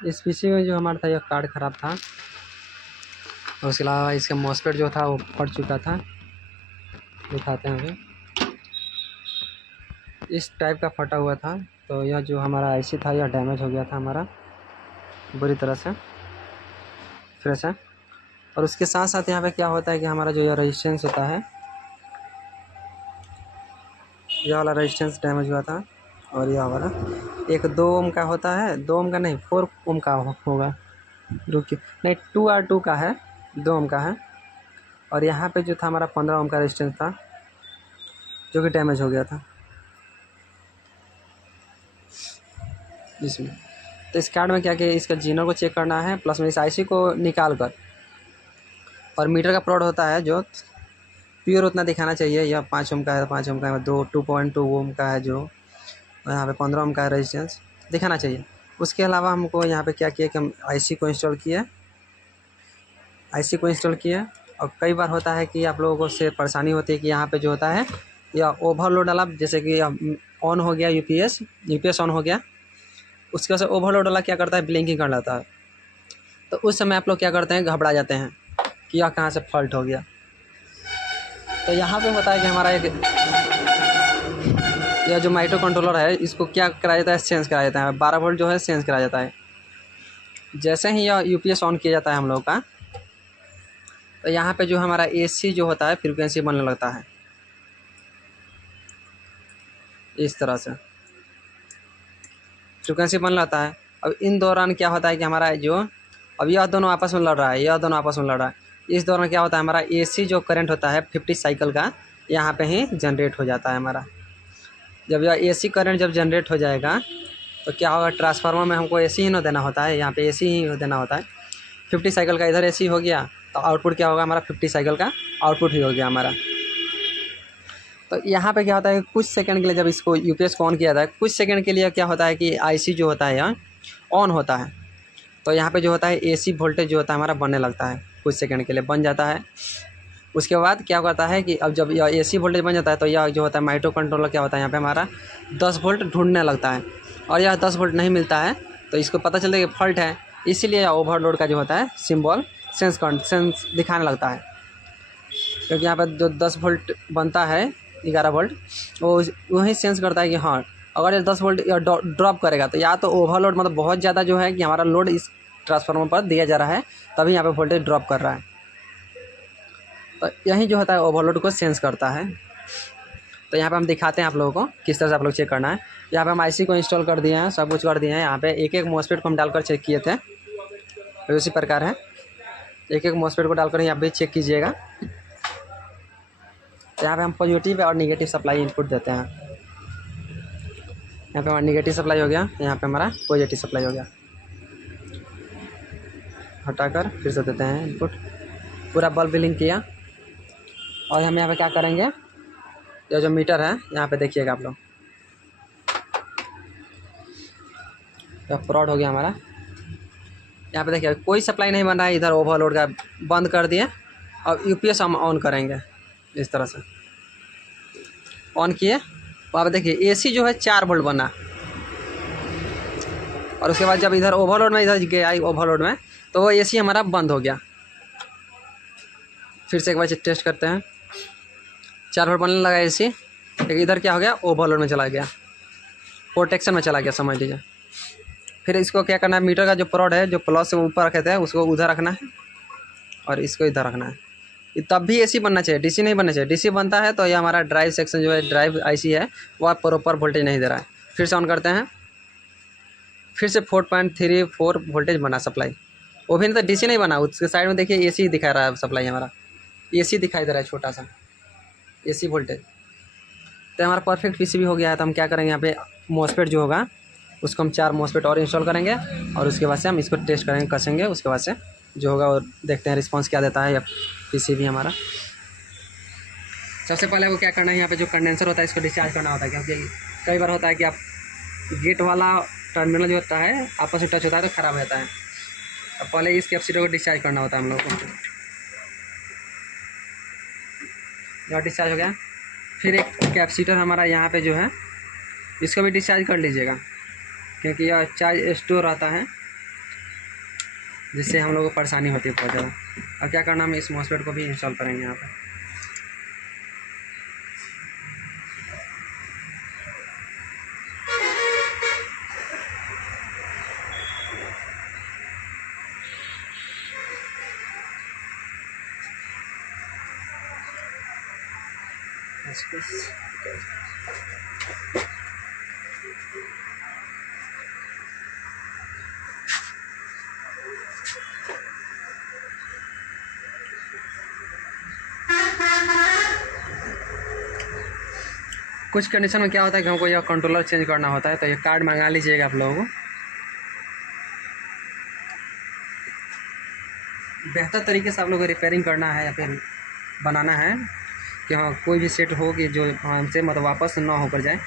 इस पीसी में जो हमारा था, यह कार्ड ख़राब था और उसके अलावा इसका मॉसफेट जो था वो फट चुका था। दिखाते हैं अभी, इस टाइप का फटा हुआ था। तो यह जो हमारा आईसी था यह डैमेज हो गया था हमारा बुरी तरह से, फ्रेश है। और उसके साथ साथ यहाँ पे क्या होता है कि हमारा जो यह रेजिस्टेंस होता है, यह वाला रेजिस्टेंस डैमेज हुआ था। और यह वाला एक 2 ओम का होता है, 2 ओम का नहीं 4 ओम का होगा, रुकिए, नहीं 2R2 का है, 2 ओम का है। और यहाँ पे जो था हमारा 15 ओम का रेजिस्टेंस था जो कि डैमेज हो गया था इसमें। तो इस कार्ड में क्या कि इसका जीनो को चेक करना है, प्लस में इस आईसी को निकाल कर, और मीटर का प्लॉट होता है जो प्योर उतना दिखाना चाहिए। यह 5 ओम का है, 5 ओम का है, 2.2 ओम का है, जो यहाँ पे 15 ओम का रेजिस्टेंस दिखाना चाहिए। उसके अलावा हमको यहाँ पे क्या किया कि हम आईसी को इंस्टॉल किए। और कई बार होता है कि आप लोगों को से परेशानी होती है कि यहाँ पे जो होता है या ओवरलोड वाला, जैसे कि ऑन हो गया यूपीएस ऑन हो गया, उसके वजह से ओवरलोड वाला क्या करता है, ब्लिंकिंग कर लेता है। तो उस समय आप लोग क्या करते हैं, घबरा जाते हैं कि यह कहाँ से फॉल्ट हो गया। तो यहाँ पे होता है कि हमारा एक यह जो माइक्रो कंट्रोलर है, इसको क्या कराया जाता है, चेंज कराया जाता है। 12 वोल्ट जो है चेंज कराया जाता है। जैसे ही यह यूपीएस ऑन किया जाता है हम लोग का, तो यहाँ पे जो हमारा एसी जो होता है फ्रीक्वेंसी बनने लगता है इस तरह से, फ्रीक्वेंसी बन लगता है। अब इन दौरान क्या होता है कि हमारा जो अब यह दोनों आपस में लड़ रहा है, इस दौरान क्या होता है, हमारा एसी जो करंट होता है 50 साइकिल का, यहाँ पे ही जनरेट हो जाता है हमारा। जब यह एसी करंट जब जनरेट हो जाएगा तो क्या होगा, ट्रांसफार्मर में हमको एसी ही ना देना होता है, यहाँ पे एसी ही देना होता है। 50 साइकिल का इधर एसी हो गया तो आउटपुट क्या होगा, हमारा 50 साइकिल का आउटपुट ही हो गया हमारा। तो यहाँ पे क्या होता है, कुछ सेकंड के लिए जब इसको यूपीएस को ऑन किया जाता है, कुछ सेकंड के लिए क्या होता है कि आईसी जो होता है यहाँ ऑन होता है। तो यहाँ पे जो होता है एसी वोल्टेज जो होता है हमारा बनने लगता है, कुछ सेकंड के लिए बन जाता है। उसके बाद क्या होता है कि अब जब यह एसी वोल्टेज बन जाता है तो यह जो होता है माइक्रो कंट्रोलर क्या होता है, यहाँ पे हमारा 10 वोल्ट ढूंढने लगता है। और यह 10 वोल्ट नहीं मिलता है तो इसको पता चलता है कि फॉल्ट है, इसीलिए ओवरलोड का जो होता है सिंबल सेंस दिखाने लगता है। क्योंकि यहाँ पर जो 10 वोल्ट बनता है, 11 वोल्ट, वो वही सेंस करता है कि हाँ, अगर ये 10 वोल्ट ड्रॉप करेगा तो या तो ओवरलोड मतलब बहुत ज़्यादा जो है कि हमारा लोड इस ट्रांसफार्मर पर दिया जा रहा है, तभी यहाँ पे वोल्टेज ड्रॉप कर रहा है। तो यही जो होता है ओवरलोड को सेंस करता है। तो यहाँ पे हम दिखाते हैं आप लोगों को किस तरह से आप लोग चेक करना है। यहाँ पे हम आईसी को इंस्टॉल कर दिए हैं, सब कुछ कर दिए हैं। यहाँ पे एक एक मॉसफेट को हम डालकर चेक किए थे, तो इसी प्रकार है, एक एक मॉसफेट को डालकर यहाँ पे चेक कीजिएगा। तो यहाँ पे हम पॉजिटिव और निगेटिव सप्लाई इनपुट देते हैं। यहाँ पे हमारा निगेटिव सप्लाई हो गया, यहाँ पे हमारा पॉजिटिव सप्लाई हो गया। हटाकर फिर से देते हैं इनपुट, पूरा बल्ब ब्लिंक किया। और हम यहाँ पे क्या करेंगे, ये जो मीटर है यहाँ पे देखिएगा आप लोग, फ्रॉड हो गया हमारा। यहाँ पे देखिए कोई सप्लाई नहीं बन रहा है, इधर ओवरलोड का बंद कर दिए। अब यूपीएस हम ऑन करेंगे, इस तरह से ऑन किए। वहाँ पे देखिए एसी जो है 4 वोल्ट बना, और उसके बाद जब इधर ओवरलोड में इधर गया ओवरलोड में तो वो एसी हमारा बंद हो गया। फिर से एक बार टेस्ट करते हैं, 4 वोल्ट बनने लगा एसी, लेकिन इधर क्या हो गया, ओवरलोड में चला गया, प्रोटेक्शन में चला गया समझ लीजिए। फिर इसको क्या करना है, मीटर का जो प्रोड है, जो प्लस से ऊपर रखे थे उसको उधर रखना है और इसको इधर रखना है। तब भी एसी बनना चाहिए, डीसी नहीं बनना चाहिए। डीसी बनता है तो ये हमारा ड्राइव सेक्शन जो है, ड्राइव आईसी है, वह प्रॉपर वोल्टेज नहीं दे रहा है। फिर से ऑन करते हैं, फिर से 4.34 वोल्टेज बना सप्लाई, वो भी तो डीसी नहीं बना। उसके साइड में देखिए एसी दिखा रहा है सप्लाई, हमारा एसी दिखाई दे रहा है छोटा सा एसी वोल्टेज। तो हमारा परफेक्ट पीसीबी हो गया है। तो हम क्या करेंगे, यहाँ पे मॉसफेट जो होगा उसको हम 4 मॉसफेट और इंस्टॉल करेंगे, और उसके बाद से हम इसको टेस्ट करेंगे, कसेंगे। उसके बाद से जो होगा वो देखते हैं रिस्पांस क्या देता है या पीसीबी हमारा। सबसे पहले वो क्या करना है, यहाँ पे जो कंडेंसर होता है इसको डिस्चार्ज करना होता है, क्योंकि कई बार होता है कि आप गेट वाला टर्मिनल जो होता है आपस में टच होता है तो ख़राब रहता है। अब पहले इस कैपेसिटर को डिस्चार्ज करना होता है हम लोग को। जब डिस्चार्ज हो गया, फिर एक कैपेसिटर हमारा यहाँ पे जो है इसको भी डिस्चार्ज कर लीजिएगा, क्योंकि यह चार्ज स्टोर रहता है। जिससे हम लोगों को परेशानी होती है बहुत ज़्यादा। अब क्या करना, हम इस मॉसफेट को भी इंस्टॉल करेंगे यहाँ पर। कुछ कंडीशन में क्या होता है कि हमको यह कंट्रोलर चेंज करना होता है, तो ये कार्ड मंगा लीजिएगा आप लोगों को। बेहतर तरीके से आप लोगों को रिपेयरिंग करना है या फिर बनाना है कि हाँ कोई भी सेट हो कि जो हमसे मतलब वापस ना होकर जाए,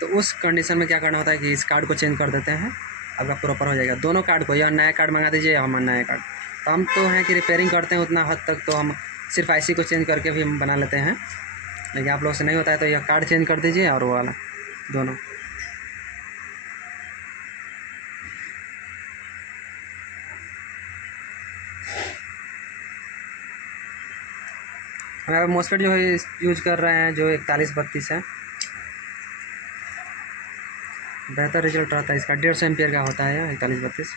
तो उस कंडीशन में क्या करना होता है कि इस कार्ड को चेंज कर देते हैं, आपका प्रॉपर हो जाएगा। दोनों कार्ड को, या नया कार्ड मंगा दीजिए या हमारा नया कार्ड। तो हम तो हैं कि रिपेयरिंग करते हैं उतना हद तक, तो हम सिर्फ आईसी को चेंज करके भी हम बना लेते हैं, लेकिन आप लोग से नहीं होता है तो यह कार्ड चेंज कर दीजिए और वो वाला दोनों। हम मॉसफेट जो है यूज कर रहे हैं जो 4132 है, बेहतर रिजल्ट रहता है इसका। 150 एम्पियर का होता है 4132।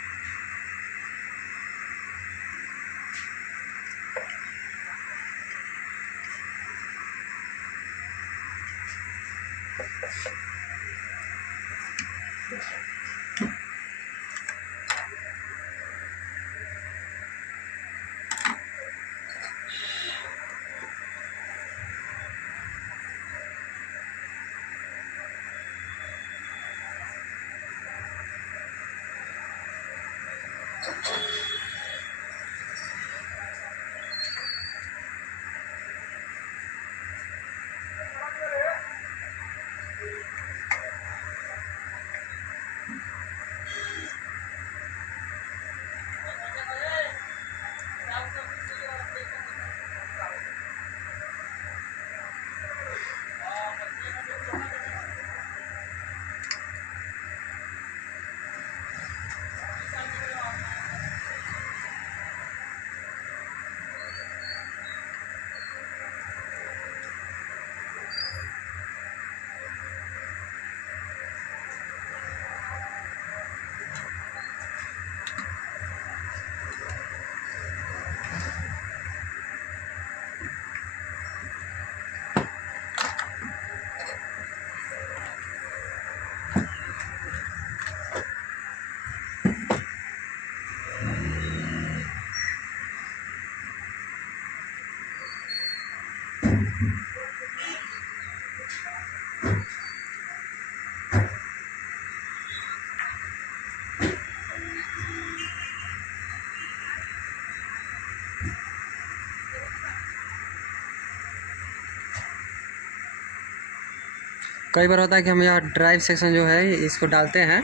कई बार होता है कि हम यहाँ ड्राइव सेक्शन जो है इसको डालते हैं,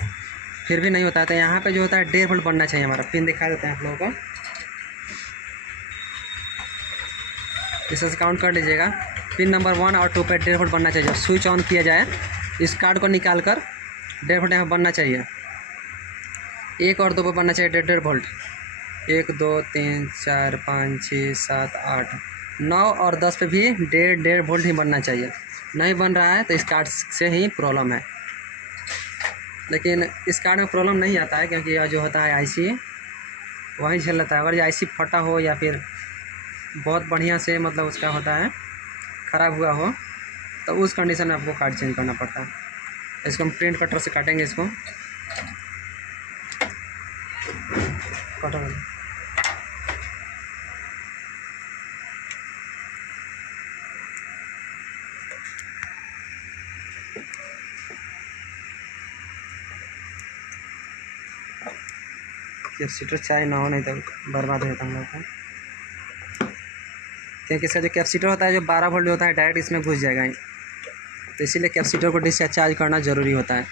फिर भी नहीं होता है, तो यहाँ पे जो होता है 1.5 वोल्ट बनना चाहिए हमारा। पिन दिखा देते हैं आप लोगों को, इसे काउंट कर लीजिएगा। पिन नंबर 1 और 2 पे 1.5 वोल्ट बनना चाहिए। स्विच ऑन किया जाए, इस कार्ड को निकाल कर 1.5 वोल्ट यहाँ बनना चाहिए। 1 और 2 पर बनना चाहिए 1.5 वोल्ट। 1 2 3 4 5 6 7 8 9 और 10 पे भी 1.5 वोल्ट ही बनना चाहिए। नहीं बन रहा है तो इस कार्ड से ही प्रॉब्लम है। लेकिन इस कार्ड में प्रॉब्लम नहीं आता है, क्योंकि यह जो होता है आईसी वहीं झेल लेता है। अगर ये आईसी फटा हो या फिर बहुत बढ़िया से मतलब उसका होता है ख़राब हुआ हो, तो उस कंडीशन में आपको कार्ड चेंज करना पड़ता है। इसको हम प्रिंट कटर से काटेंगे, इसको कटर कैपेसिटर चाहे ना हो, नहीं तो बर्बाद हो जाता हम लोग का। क्योंकि इसका जो कैपेसिटर होता है जो 12 वोल्ट होता है डायरेक्ट इसमें घुस जाएगा, तो इसीलिए कैपेसिटर को डिस्चार्ज करना ज़रूरी होता है।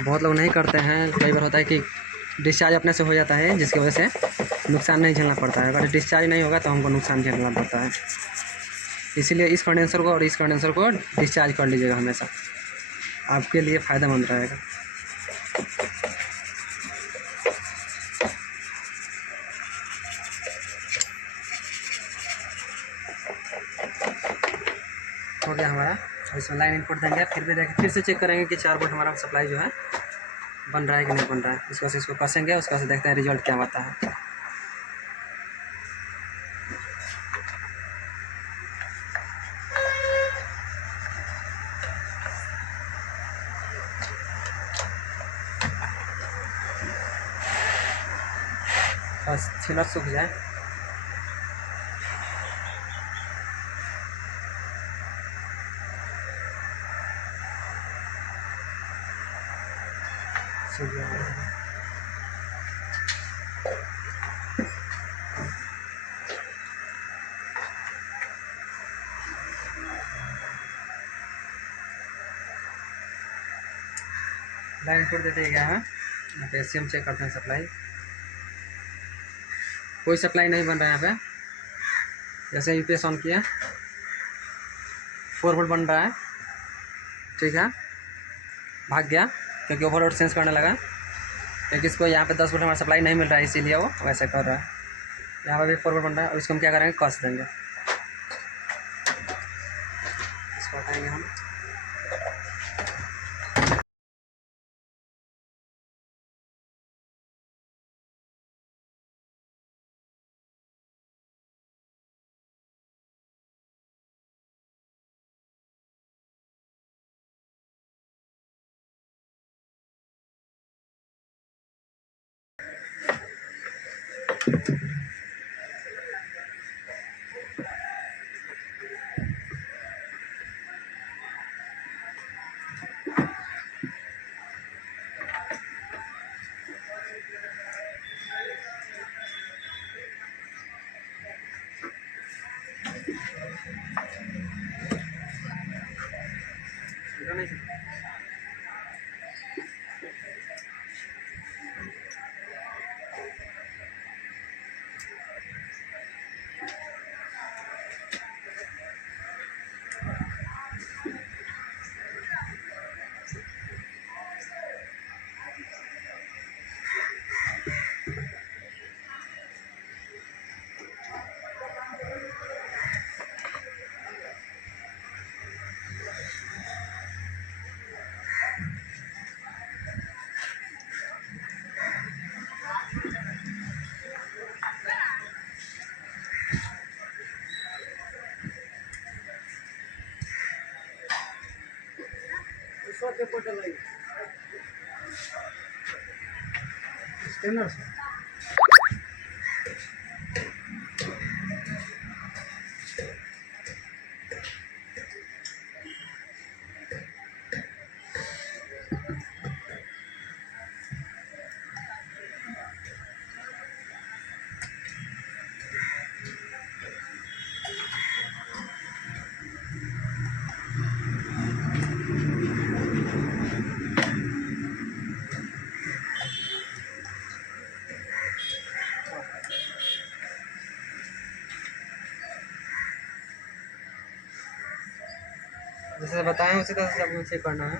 बहुत लोग नहीं करते हैं, कई बार होता है कि डिस्चार्ज अपने से हो जाता है, जिसकी वजह से नुकसान नहीं झेलना पड़ता है। अगर डिस्चार्ज नहीं होगा तो हमको नुकसान झेलना पड़ता है। इसीलिए इस कंडेंसर को और इस कंडेंसर को डिस्चार्ज कर लीजिएगा हमेशा, आपके लिए फ़ायदेमंद रहेगा। इसमें लाइन इनपुट देंगे, फिर भी देखें, फिर से चेक करेंगे कि 4 वोल्ट हमारा सप्लाई जो है बन रहा है कि नहीं बन रहा है। इसको से इसको कसेंगे, उसके बाद देखते हैं रिजल्ट क्या आता है। बस छिलर सूख जाए। सूख गया। लाइन इनपुट देते गया है, यहाँ पे एससीएम चेक करते हैं सप्लाई, कोई सप्लाई नहीं बन रहा है यहाँ पे। जैसे यूपीएस ऑन किया 4 वोल्ट बन रहा है, ठीक है, भाग गया क्योंकि ओवरलोड सेंस करने लगा। क्योंकि इसको यहाँ पे 10 वोल्ट हमारा सप्लाई नहीं मिल रहा है, इसीलिए वो वैसे कर रहा है। यहाँ पर भी 4 वोल्ट बन रहा है। अब इसको हम क्या करेंगे, कस देंगे। इसको हटाएंगे हम। जैसे बताएं उसी तरह से आपको चेक करना है।